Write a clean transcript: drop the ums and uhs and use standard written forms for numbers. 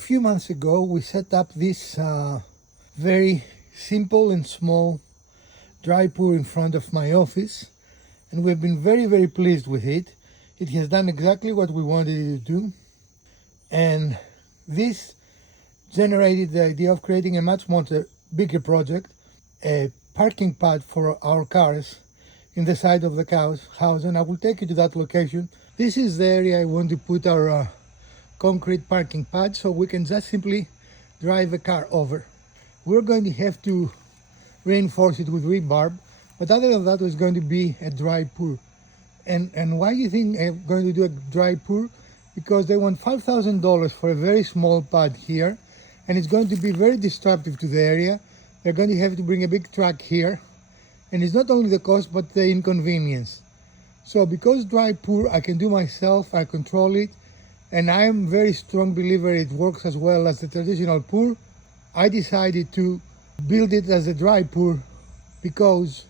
few months ago we set up this very simple and small dry pour in front of my office, and we've been very pleased with it. It has done exactly what we wanted it to do, and this generated the idea of creating a much bigger project, a parking pad for our cars in the side of the house, and I will take you to that location. This is the area I want to put our concrete parking pad, so we can just simply drive a car over. We're going to have to reinforce it with rebar, but other than that, it's going to be a dry pour. And why do you think I'm going to do a dry pour? Because they want $5,000 for a very small pad here, and it's going to be very disruptive to the area. They're going to have to bring a big truck here, and it's not only the cost but the inconvenience. So because dry pour I can do myself, I control it, and I am a very strong believer it works as well as the traditional pour, I decided to build it as a dry pour because